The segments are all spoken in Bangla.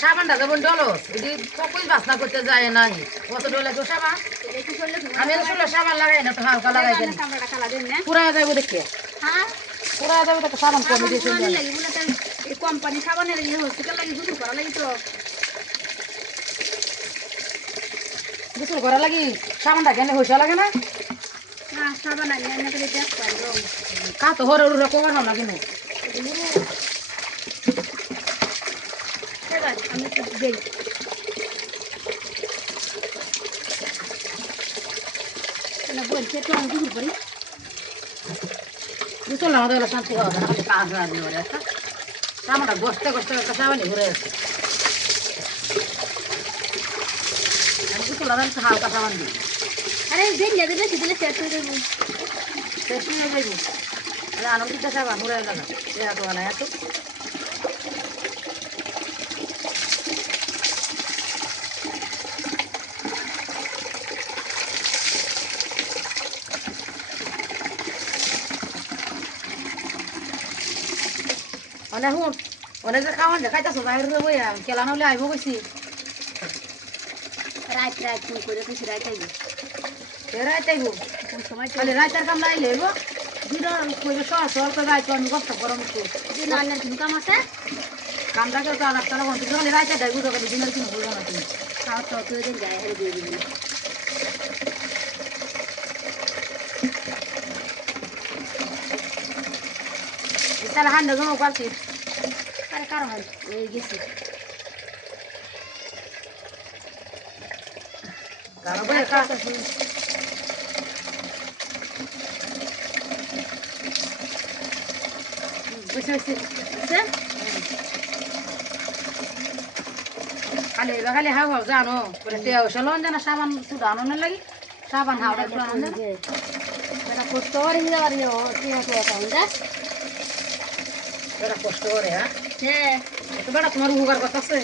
সাবানটা যেমন ডলস এটি কখনই বাসনা করতে যায় নাই কত ডলে তো সাবান আমি আসলে সাবান লাগাই না তো হালকা লাগাই পুরা যাবো দেখে পুরা যাবো তো সাবান কমে দিয়েছে কোম্পানি সাবানের হসপিটাল লাগি গোসল করা লাগি তো গোসল করা লাগি সাবানটা কেন হইসা লাগে না সাবান আনি আনি করে দেখ পাই রং কা তো হরে উড়ে কমার না কেন আমি তো দেই না বলছে তো আমি গোসল করি গোসল আমাদের হলো শান্তি হওয়া না কাজ না দিলে ওরে একটা সাবানটা গসতে গসতে একটা সাবানই ঘুরে আছে আমি গোসল লাগাই হালকা সাবান দিই আরে দিন যাবে বেশি দিলে শেষ হয়ে যাবে শেষ হয়ে যাইব আরে আনন্দিত সাবান ঘুরে লাগা এত না এত অনেক হুন অনেক যে খাওয়ান দেখাইতেছো বাইরে বই কেলা নলে আইব কইছি রাত রাত ফোন করে কিছু রাত আইবে রাইত আইব কোন সময় খালি রাইতার কাম লাইলে এলো দিন কইবে সর সর করে রাইত আমি কষ্ট করম একটু দিন অন্যের কোনো কাম আছে কামটাকে তো আলাদা তারা বন্ধু খালি রাইতে দেয় বুঝো খালি দিনের কোনো বুঝো না তুমি খাওয়া তো তুই দিন যায় হেরে দিয়ে দিবি তারা হান্ডা জমা পারছি আরে কারো হয় এই গেছি তারা বলে কাজ বুঝে বুঝে খালি খালি হাওয়া জানো বলে তেও চলন জানা সাবান সুদা আনন্দ লাগি সাবান হাওড়া গুলো আনন্দ এটা কষ্ট করে যাওয়ার কি আছে এটা বেড়া কষ্ট করে হ্যাঁ হ্যাঁ তো বেড়া তোমার উপকার করতেছে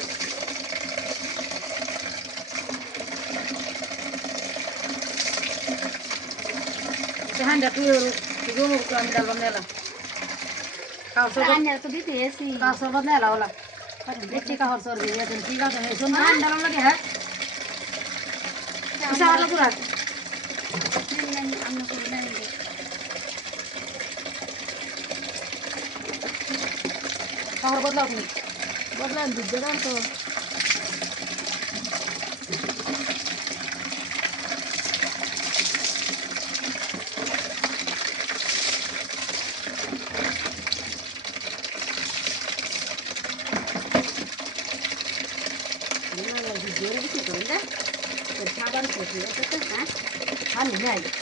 হান্ডা তুই আমি ডালবাম নেলা খাও সব রান্না তো দিতে এসি খাও সব নেলা ওলা দেখছি কাহর সরবি এখন ঠিক আছে শুন ডালবাম লাগে হ্যাঁ সাবান পুরা আমরা করে নাই শহর বদলাও তুমি বদলান দুধ দেন তো সাবান খেতে হ্যাঁ আমি নাই